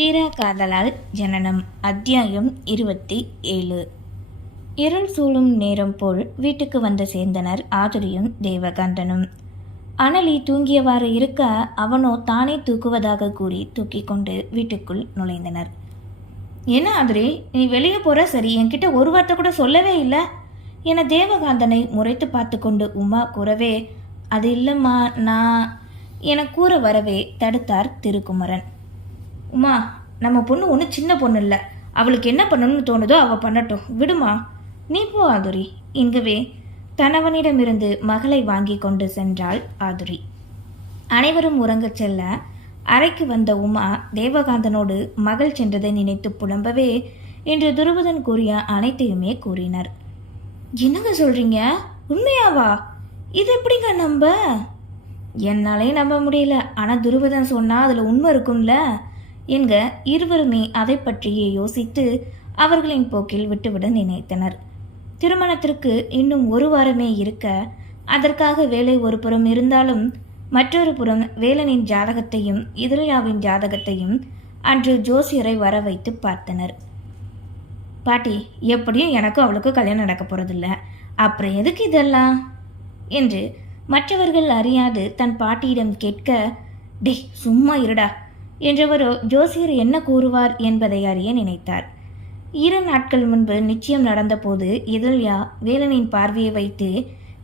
தீரா காதலால் ஜனனம் அத்தியாயம் இருபத்தி ஏழு. இருள் சூழும் நேரம் போல் வீட்டுக்கு வந்து சேர்ந்தனர் ஆதுரியும் தேவகாந்தனும். அனலி தூங்கியவாறு இருக்க அவனோ தானே தூக்குவதாக கூறி தூக்கிக் கொண்டு வீட்டுக்குள் நுழைந்தனர். என்ன ஆதுரி நீ வெளியே போற? சரி என்கிட்ட ஒரு வார்த்தை கூட சொல்லவே இல்லை என தேவகாந்தனை முறைத்து பார்த்து கொண்டு உமா கூறவே அது இல்லைம்மா நான் என கூற வரவே தடுத்தார் திருக்குமரன். உமா நம்ம பொண்ணு ஒன்றும் சின்ன பொண்ணு இல்லை. அவளுக்கு என்ன பண்ணணும்னு தோணுதோ அவள் பண்ணட்டும். விடுமா? நீ போ ஆதுரி. இங்கவே கணவனிடமிருந்து மகளை வாங்கி கொண்டு சென்றாள் ஆதுரி. அனைவரும் உறங்கச் செல்ல அறைக்கு வந்த உமா தேவகாந்தனோடு மகள் சென்றதை நினைத்து புலம்பவே இன்று துருபதன் கூறிய அனைத்தையுமே கூறினர். என்னங்க சொல்றீங்க? உண்மையாவா? இது எப்படிங்க நம்ப? என்னாலே நம்ப முடியல. ஆனால் துருபதன் சொன்னால் அதில் உண்மை இருக்கும்ல. என்க இருவருமே அதை பற்றியே யோசித்து அவர்களின் போக்கில் விட்டுவிட நினைத்தனர். திருமணத்திற்கு இன்னும் ஒரு வாரமே இருக்க அதற்காக வேலை ஒரு புறம் இருந்தாலும் மற்றொரு புறம் வேலனின் ஜாதகத்தையும் இதழியாவின் ஜாதகத்தையும் அன்று ஜோசியரை வர வைத்து பார்த்தனர். பாட்டி எப்படியும் எனக்கும் அவளுக்கும் கல்யாணம் நடக்க போகிறதில்ல அப்புறம் எதுக்கு இதெல்லாம்? என்று மற்றவர்கள் அறியாது தன் பாட்டியிடம் கேட்க டே சும்மா இருடா. என்றவரோ ஜோசியர் என்ன கூறுவார் என்பதை அறிய நினைத்தார். இரு நாட்கள் முன்பு நிச்சயம் நடந்தபோது இதழ்யா வேலனின் பார்வையை வைத்து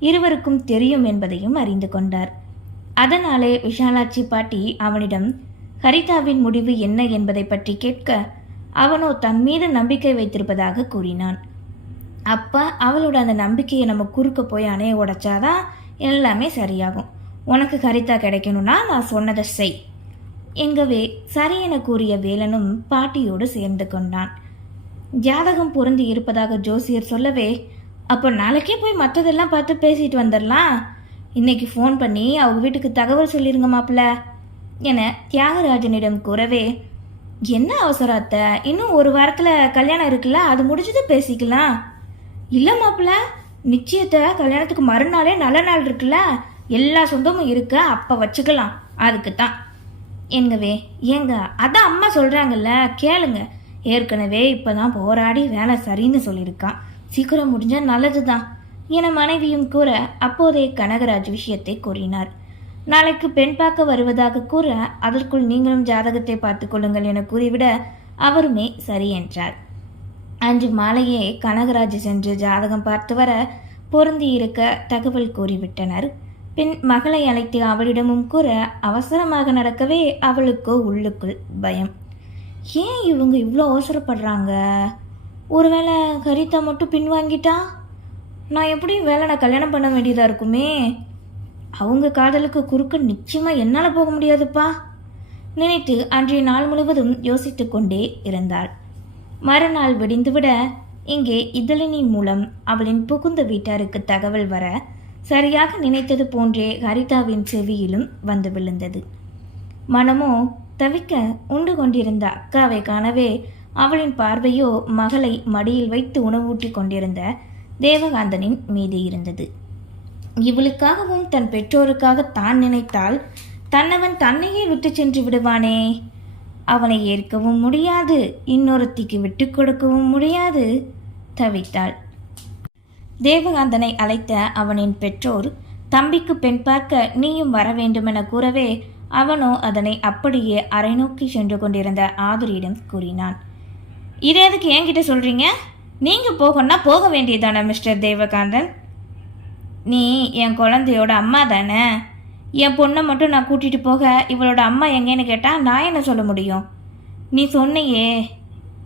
இருவருக்கும் தெரியும் என்பதையும் அறிந்து கொண்டார். அதனாலே விஷாலாட்சி பாட்டி அவனிடம் ஹரிதாவின் முடிவு என்ன என்பதை பற்றி கேட்க அவனோ தன் மீது நம்பிக்கை வைத்திருப்பதாக கூறினான். அப்பா அவளோட அந்த நம்பிக்கையை நம்ம குறுக்க போய் அணைய உடைச்சாதான் எல்லாமே சரியாகும். உனக்கு ஹரிதா கிடைக்கணும்னா நான் சொன்னதை செய். எங்கவே சரி என கூறிய வேலனும் பாட்டியோடு சேர்ந்து கொண்டான். ஜாதகம் பொருந்தி இருப்பதாக ஜோசியர் சொல்லவே அப்போ நாளைக்கே போய் மற்றதெல்லாம் பார்த்து பேசிட்டு வந்துடலாம் இன்னைக்கு ஃபோன் பண்ணி அவங்க வீட்டுக்கு தகவல் சொல்லிருங்க மாப்பிள்ள என தியாகராஜனிடம் கூறவே என்ன அவசரம் அத்தை? இன்னும் ஒரு வாரத்தில் கல்யாணம் இருக்குல்ல அது முடிஞ்சது பேசிக்கலாம். இல்லை மாப்பிள்ள நிச்சயத்தை கல்யாணத்துக்கு மறுநாளே நல்ல நாள் இருக்குல்ல எல்லா சொந்தமும் இருக்க அப்போ வச்சுக்கலாம். அதுக்கு தான் எங்கவே ஏங்க அதான் அம்மா சொல்கிறாங்கல்ல கேளுங்க. ஏற்கனவே இப்போ தான் போராடி வேலை சரின்னு சொல்லியிருக்கான். சீக்கிரம் முடிஞ்சால் நல்லது தான் என மனைவியும் கூற அப்போதே கனகராஜ் விஷயத்தை கூறினார். நாளைக்கு பெண் பார்க்க வருவதாக கூற அதற்குள் நீங்களும் ஜாதகத்தை பார்த்து கொள்ளுங்கள் என கூறிவிட அவருமே சரி என்றார். அன்று மாலையே கனகராஜ் சென்று ஜாதகம் பார்த்து வர பொருந்தி இருக்க தகவல் கூறிவிட்டனர். பின் மகளை அழைத்து அவளிடமும் கூற அவசரமாக நடக்கவே அவளுக்கோ உள்ளுக்குள் பயம். ஏன் இவங்க இவ்வளோ அவசரப்படுறாங்க? ஒருவேளை ஹரிதா மட்டும் பின்வாங்கிட்டா நான் எப்படியும் வேலை நான் கல்யாணம் பண்ண வேண்டியதாக இருக்குமே. அவங்க காதலுக்கு குறுக்க நிச்சயமாக என்னால் போக முடியாதுப்பா. நினைத்து அன்றைய நாள் முழுவதும் யோசித்து கொண்டே இருந்தாள். மறுநாள் விடிந்துவிட இங்கே இதழினி மூலம் அவளின் புகுந்த வீட்டாருக்கு தகவல் வர சரியாக நினைத்தது போன்றே ஹரிதாவின் செவியிலும் வந்து விழுந்தது. மனமோ தவிக்க உண்டு கொண்டிருந்த அக்காவை காணவே அவளின் பார்வையோ மகளை மடியில் வைத்து உணவூட்டி கொண்டிருந்த தேவகாந்தனின் மீது இருந்தது. இவளுக்காகவும் தன் பெற்றோருக்காக தான் நினைத்தால் தன்னவன் தன்னையே விட்டு சென்று விடுவானே. அவனை ஏற்கவும் முடியாது இன்னொருத்திக்கு விட்டு கொடுக்கவும் முடியாது தவித்தாள். தேவகாந்தனை அழைத்த அவனின் பெற்றோர் தம்பிக்கு பெண் பார்க்க நீயும் வர வேண்டுமென கூறவே அவனோ அதனை அப்படியே அரை நோக்கி சென்று கொண்டிருந்த ஆதுரியிடம் கூறினான். இது எதுக்கு என்கிட்ட சொல்றீங்க? நீங்க போகணும்னா போக வேண்டியதானே மிஸ்டர் தேவகாந்தன்? நீ என் குழந்தையோட அம்மா தானே? என் பொண்ணை மட்டும் நான் கூட்டிகிட்டு போக இவளோட அம்மா எங்கேன்னு கேட்டால் நான் என்ன சொல்ல முடியும்? நீ சொன்னையே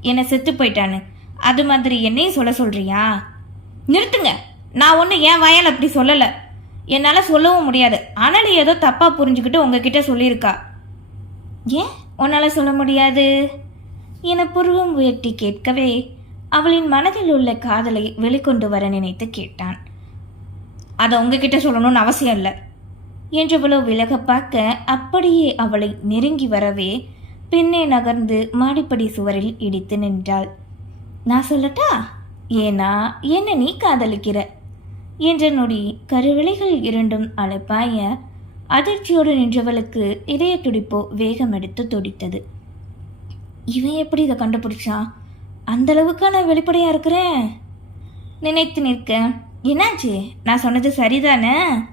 என்னை செத்து போயிட்டான்னு. அது மாதிரி என்னையும் சொல்ல சொல்கிறியா நிறுத்துங்க. நான் ஒன்றும் என் வயல் அப்படி சொல்லலை. என்னால் சொல்லவும் முடியாது. ஆனால் ஏதோ தப்பாக புரிஞ்சுக்கிட்டு உங்ககிட்ட சொல்லியிருக்கா. ஏன் உன்னால் சொல்ல முடியாது? என புருவம் உயர்த்தி கேட்கவே அவளின் மனதில் உள்ள காதலை வெளிக்கொண்டு வர நினைத்து கேட்டான். அதை உங்ககிட்ட சொல்லணும்னு அவசியம் இல்லை. என்றவளோ விலக பார்க்க அப்படியே அவளை நெருங்கி வரவே பின்னே நகர்ந்து மாடிப்படி சுவரில் இடித்து நின்றாள். நான் சொல்லட்டா? ஏனா என்ன நீ காதலிக்கிற? என்ற நொடி கருவிழிகள் இரண்டும் அழைப்பாய அதிர்ச்சியோடு நின்றவளுக்கு இதய துடிப்போ வேகம் எடுத்து துடித்தது. இவன் எப்படி இதை கண்டுபிடிச்சான் அந்த அளவுக்கு நான் வெளிப்படையாக இருக்கிறேன் நினைத்து நிற்க என்னாச்சு? நான் சொன்னது சரிதானே?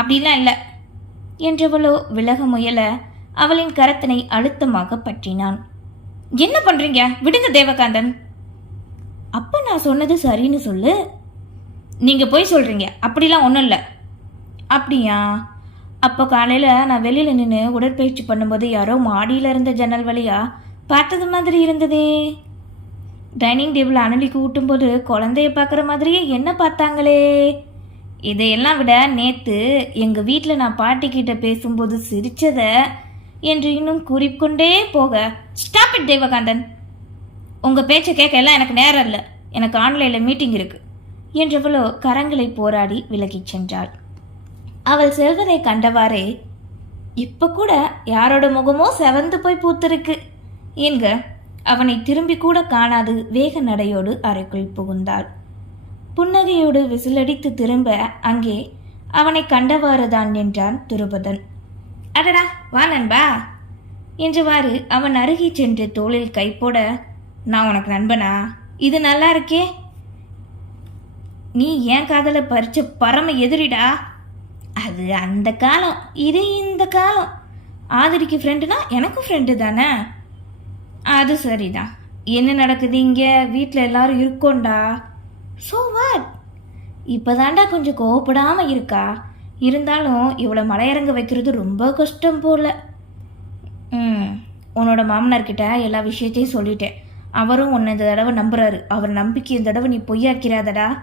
அப்படிலாம் இல்லை. என்றவளோ விலக முயல அவளின் கரத்தினை அழுத்தமாக பற்றினான். என்ன பண்ணுறீங்க விடுங்க தேவகாந்தன். அப்போ நான் சொன்னது சரின்னு சொல்லு. நீங்கள் போய் சொல்கிறீங்க அப்படிலாம் ஒன்றும் இல்லை. அப்படியா? அப்போ காலையில் நான் வெளியில் நின்று உடற்பயிற்சி பண்ணும்போது யாரோ மாடியில் இருந்த ஜன்னல் வழியா பார்த்தது மாதிரி இருந்ததே. டைனிங் டேபிள் அனலிக்கு ஊட்டும்போது குழந்தைய பார்க்குற மாதிரியே என்ன பார்த்தாங்களே? இதையெல்லாம் விட நேற்று எங்கள் வீட்டில் நான் பாட்டிக்கிட்ட பேசும்போது சிரித்ததை என்று இன்னும் கூறிக்கொண்டே போக. Stop it Devakanthan. உங்கள் பேச்சை கேட்க எல்லாம் எனக்கு நேரம் இல்லை. எனக்கு ஆன்லைனில் மீட்டிங் இருக்குது என்றவளோ கரங்களை போராடி விலகிச் சென்றாள். அவள் செல்வதை கண்டவாறே இப்போ கூட யாரோட முகமோ செவந்து போய் பூத்திருக்கு. என்க அவனை திரும்பி கூட காணாது வேக நடையோடு அறைக்குள் புகுந்தாள். புன்னகையோடு விசிலடித்து திரும்ப அங்கே அவனை கண்டவாறுதான் நின்றான் துருபதன். அடடா வா நண்பா. என்றவாறு அவன் அருகே சென்று தோளில் கைப்போட நான் உனக்கு நண்பனா? இது நல்லா இருக்கே. நீ ஏன் காதல பறிச்ச பரம எதிரிடா? அது அந்த காலம். இது இந்த காலம். ஆதிரிக்கு ஃப்ரெண்டுனா எனக்கும் ஃப்ரெண்டு தானே? அது சரிதான். என்ன நடக்குது இங்கே? வீட்டில் எல்லாரும் இருக்கோண்டா ஸோ வாட் இப்போதாண்டா கொஞ்சம் கோவப்படாமல் இருக்கா? இருந்தாலும் இவ்வளோ மலையிறங்க வைக்கிறது ரொம்ப கஷ்டம் போல. ம் உன்னோட மாமனார்கிட்ட எல்லா விஷயத்தையும் சொல்லிட்டேன். அவரும் உன்னை இந்த தடவை நம்புறாரு. அவர் நம்பிக்கை இந்த தடவை நீ பொய்யாக்கிறாதடா.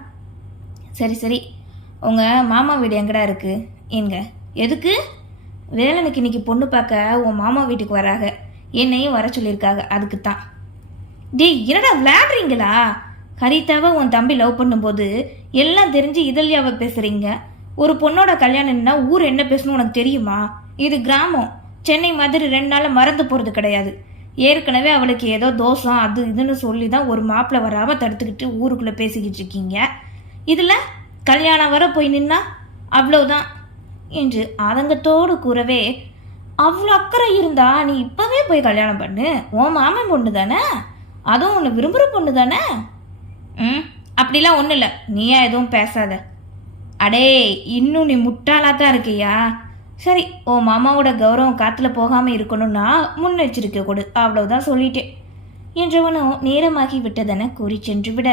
சரி சரி. உங்கள் மாமா வீடு எங்கடா இருக்குது எங்க? எதுக்கு? வேலனுக்கு இன்னைக்கு பொண்ணு பார்க்க உன் மாமா வீட்டுக்கு வராங்க என்னையும் வர சொல்லியிருக்காங்க அதுக்கு தான். டேய் என்னடா விளையாடுறீங்களா? ஹரிதாவை உன் தம்பி லவ் பண்ணும்போது எல்லாம் தெரிஞ்சு இதழியாவை பேசுகிறீங்க ஒரு பொண்ணோட கல்யாணம்னா ஊர் என்ன பேசணும் உனக்கு தெரியுமா? இது கிராமம். சென்னை மாதிரி ரெண்டு நாளில் மறந்து போகிறது கிடையாது. ஏற்கனவே அவளுக்கு ஏதோ தோஷம் அது இதுன்னு சொல்லி தான் ஒரு மாப்பிள்ளை வராமல் தடுத்துக்கிட்டு ஊருக்குள்ளே பேசிக்கிட்டு இருக்கீங்க. இதில் கல்யாணம் வர போய் நின்னா அவ்வளோதான் என்று ஆதங்கத்தோடு கூறவே அவ்வளோ அக்கறை இருந்தா நீ இப்போவே போய் கல்யாணம் பண்ணு. ஓ மாமன் பொண்ணு தானே? அதுவும் உன்னை விரும்புகிற பொண்ணு தானே? ம் அப்படிலாம் ஒன்றும் இல்லை நீயா எதுவும் பேசாத. அடே இன்னும் நீ முட்டாளாக தான் இருக்கியா? சரி உன் மாமாவோட கௌரவம் காற்றுல போகாமல் இருக்கணும்னா முன்னெச்சரிக்கை கொடு அவ்வளவுதான் சொல்லிட்டேன் என்றவனும் நேரமாகி விட்டதென கூறி சென்று விட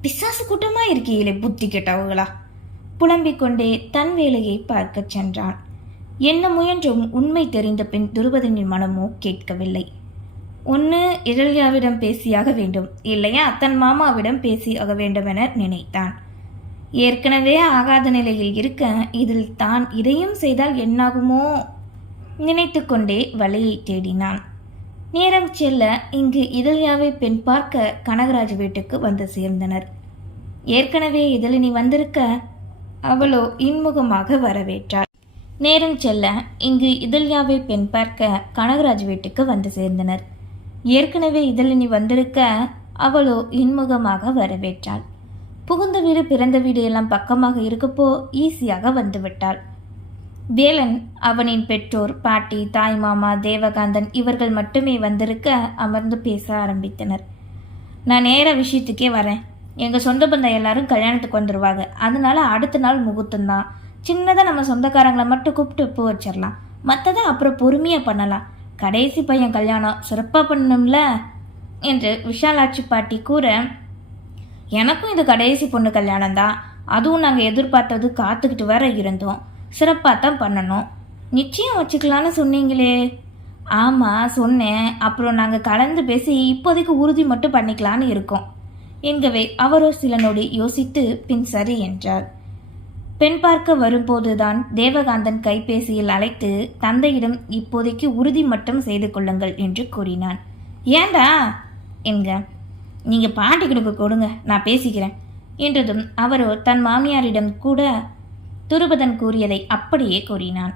பிசாசு கூட்டமாக இருக்கீங்களே புத்தி கெட்டவங்களா? புலம்பிக் கொண்டே தன் வேலையை பார்க்கச் சென்றான். என்ன முயன்றும் உண்மை தெரிந்த பின் துருபதனின் மனமோ கேட்கவில்லை. ஒன்று இழல்யாவிடம் பேசியாக வேண்டும் இல்லையா தன் மாமாவிடம் பேசியாக வேண்டும் என நினைத்தான். ஏற்கனவே ஆகாத நிலையில் இருக்க இதில் தான் இதையும் செய்தால் என்னாகுமோ? நினைத்து கொண்டே வலையை தேடினான். நேரம் செல்ல இங்கு இதழ்யாவை பெண் பார்க்க கனகராஜ் வீட்டுக்கு வந்து சேர்ந்தனர். ஏற்கனவே இதழினி வந்திருக்க அவளோ இன்முகமாக வரவேற்றாள். நேரம் செல்ல இங்கு இதழ்யாவை பெண் பார்க்க கனகராஜ் வீட்டுக்கு வந்து சேர்ந்தனர். ஏற்கனவே இதழினி வந்திருக்க அவளோ இன்முகமாக வரவேற்றாள். புகுந்த வீடு பிறந்த வீடு எல்லாம் பக்கமாக இருக்கப்போ ஈஸியாக வந்துவிட்டாள். வேலன் அவனின் பெற்றோர் பாட்டி தாய் மாமா தேவகாந்தன் இவர்கள் மட்டுமே வந்திருக்க அமர்ந்து பேச ஆரம்பித்தனர். நான் நேர விஷயத்துக்கே வரேன். எங்கள் சொந்த பந்தம் எல்லாரும் கல்யாணத்துக்கு வந்துடுவாங்க அதனால அடுத்த நாள் முகூர்த்தம் தான். சின்னதாக நம்ம சொந்தக்காரங்களை மட்டும் கூப்பிட்டு பூ வச்சிடலாம் மற்றதை அப்புறம் பொறுமையாக பண்ணலாம். கடைசி பையன் கல்யாணம் சிறப்பாக பண்ணணும்ல? என்று விஷாலாட்சி பாட்டி கூற எனக்கும் இது கடைசி பொண்ணு கல்யாணம் தான். அதுவும் நாங்கள் எதிர்பார்த்தது காத்துக்கிட்டு வேற இருந்தோம். சிறப்பாக தான் பண்ணணும். நிச்சயம் வச்சுக்கலான்னு சொன்னீங்களே. ஆமாம் சொன்னேன். அப்புறம் நாங்கள் கலந்து பேசி இப்போதைக்கு உறுதி மட்டும் பண்ணிக்கலான்னு இருக்கோம். என்கவே அவரோ சில நொடி யோசித்து பின் சரி என்றார். பெண் பார்க்க வரும்போதுதான் தேவகாந்தன் கைபேசியில் அழைத்து தந்தையிடம் இப்போதைக்கு உறுதி மட்டும் செய்து கொள்ளுங்கள் என்று கூறினான். ஏண்டா? என்க. நீங்கள் பாண்டிகளுக்கு கொடுங்க நான் பேசிக்கிறேன் என்றதும் அவரோ தன் மாமியாரிடம் கூட துருபதன் கூறியதை அப்படியே கூறினான்.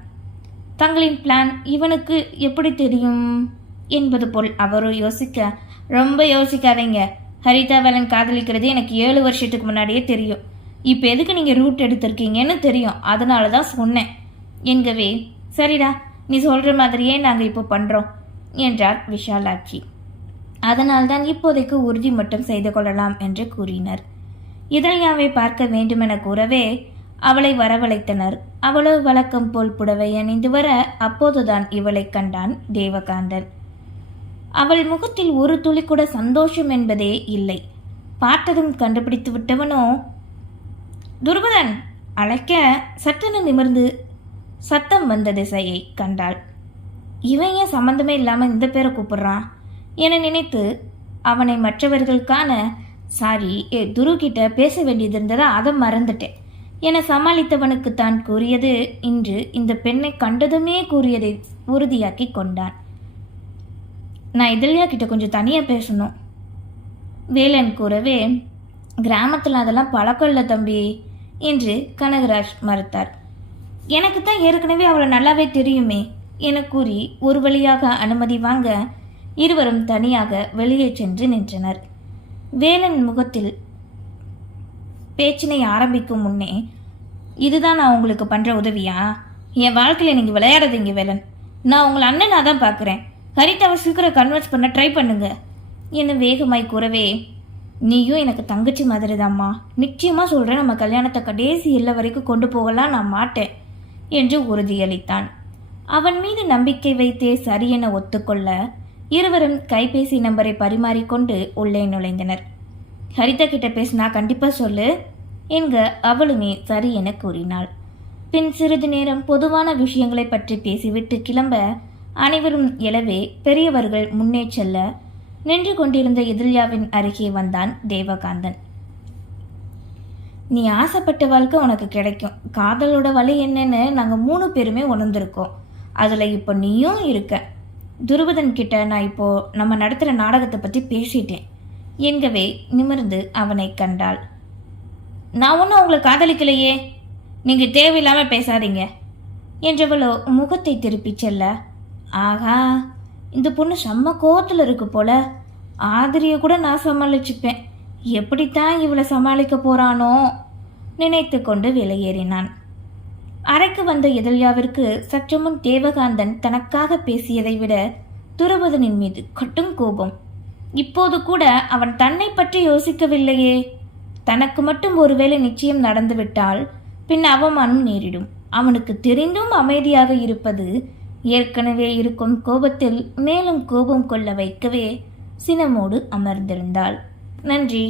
தங்களின் பிளான் இவனுக்கு எப்படி தெரியும்? என்பது போல் அவரோ யோசிக்க ரொம்ப யோசிக்காதீங்க. ஹரிதாவலன் காதலிக்கிறது எனக்கு ஏழு வருஷத்துக்கு முன்னாடியே தெரியும். இப்போ எதுக்கு நீங்கள் ரூட் எடுத்திருக்கீங்கன்னு தெரியும். அதனால தான் சொன்னேன். என்கவே சரிடா நீ சொல்கிற மாதிரியே நாங்கள் இப்போ பண்ணுறோம் என்றார் விஷாலாட்சி. அதனால்தான் இப்போதைக்கு உறுதி மட்டும் செய்து கொள்ளலாம் என்று கூறினர். இதழியாவை பார்க்க வேண்டுமென கூறவே அவளை வரவழைத்தனர். அவளோ வழக்கம் போல் புடவை அணிந்து வர அப்போதுதான் இவளை கண்டான் தேவகாந்தன். அவள் முகத்தில் ஒரு துளி கூட சந்தோஷம் என்பதே இல்லை. பார்த்ததும் கண்டுபிடித்து விட்டவனோ துருபதன் அழைக்க சட்டென நிமிர்ந்து சத்தம் வந்த திசையை கண்டாள். இவன் ஏன் சம்மந்தமே இல்லாமல் இந்த பேரை கூப்பிடுறான்? என நினைத்து அவனை மற்றவர்களுக்கான சாரி ஏ துரு கிட்ட பேச வேண்டியது இருந்ததா அதை மறந்துட்டேன். என சமாளித்தவனுக்கு தான் கூறியது இன்று இந்த பெண்ணை கண்டதுமே கூறியதை உறுதியாக்கி கொண்டான். நான் இதழியா கிட்ட கொஞ்சம் தனியாக பேசணும் வேலன் கூறவே கிராமத்தில் அதெல்லாம் பழக்கம் இல்லை தம்பி என்று கனகராஜ் மறுத்தார். எனக்கு தான் ஏற்கனவே அவளை நல்லாவே தெரியுமே என கூறி ஒரு வழியாக அனுமதி வாங்க இருவரும் தனியாக வெளியே சென்று நின்றனர். வேலன் முகத்தில் பேச்சினை ஆரம்பிக்கும் முன்னே இதுதான் நான் உங்களுக்கு பண்ணுற உதவியா? என் வாழ்க்கையில் நீங்கள் விளையாடுறீங்க வேலன். நான் உங்களை அண்ணனாக தான் பார்க்குறேன். ஹரிதாவை சீக்கிரம் கன்வெர்ஸ் பண்ண ட்ரை பண்ணுங்க. என்ன வேகமாய் கூறவே நீயும் எனக்கு தங்கச்சி மாதிரி தாம்மா நிச்சயமாக சொல்கிறேன் நம்ம கல்யாணத்தை கடைசி இல்லை வரைக்கும் கொண்டு போகலாம் நான் மாட்டேன். என்று உறுதியளித்தான். அவன் மீது நம்பிக்கை வைத்தே சரியென ஒத்துக்கொள்ள இருவரும் கைபேசி நம்பரை பரிமாறிக்கொண்டு உள்ளே நுழைந்தனர். ஹரிதா கிட்ட பேசினா கண்டிப்பாக சொல்லு என்க அவளுமே சரி என கூறினாள். பின் சிறிது நேரம் பொதுவான விஷயங்களை பற்றி பேசிவிட்டு கிளம்ப அனைவரும் எழவே பெரியவர்கள் முன்னே செல்ல நின்று கொண்டிருந்த எதிரியாவின் அருகே வந்தான் தேவகாந்தன். நீ ஆசைப்பட்ட வாழ்க்கை உனக்கு கிடைக்கும். காதலோட வழி என்னன்னு நாங்கள் மூணு பேருமே உணர்ந்திருக்கோம். அதில் இப்போ நீயும் இருக்க. துருவதன் கிட்ட நான் இப்போ நம்ம நடத்துகிற நாடகத்தை பற்றி பேசிட்டேன். என்கவே நிமிர்ந்து அவனை கண்டாள். நான் ஒன்றும் உங்களை காதலிக்கலையே. நீங்கள் தேவையில்லாமல் பேசாதீங்க. என்றவளோ முகத்தை திருப்பி செல்ல ஆகா இந்த பொண்ணு செம்ம கோவத்தில் இருக்கு போல. ஆதிரியை கூட நான் சமாளிச்சுப்பேன். எப்படித்தான் இவளை சமாளிக்க போகிறானோ நினைத்து கொண்டு வெளியேறினான் அறைக்கு வந்த எதிரியாவிற்கு சற்றுமுன் தேவகாந்தன் தனக்காக பேசியதை விட துருபதனின் மீது கட்டும் கோபம். இப்போது கூட அவன் தன்னை பற்றி யோசிக்கவில்லையே. தனக்கு மட்டும் ஒருவேளை நிச்சயம் நடந்துவிட்டால் பின் அவமானம் நேரிடும். அவனுக்கு தெரிந்தும் அமைதியாக இருப்பது ஏற்கனவே இருக்கும் கோபத்தில் மேலும் கோபம் கொள்ள வைக்கவே சினமோடு அமர்ந்திருந்தாள். நன்றி.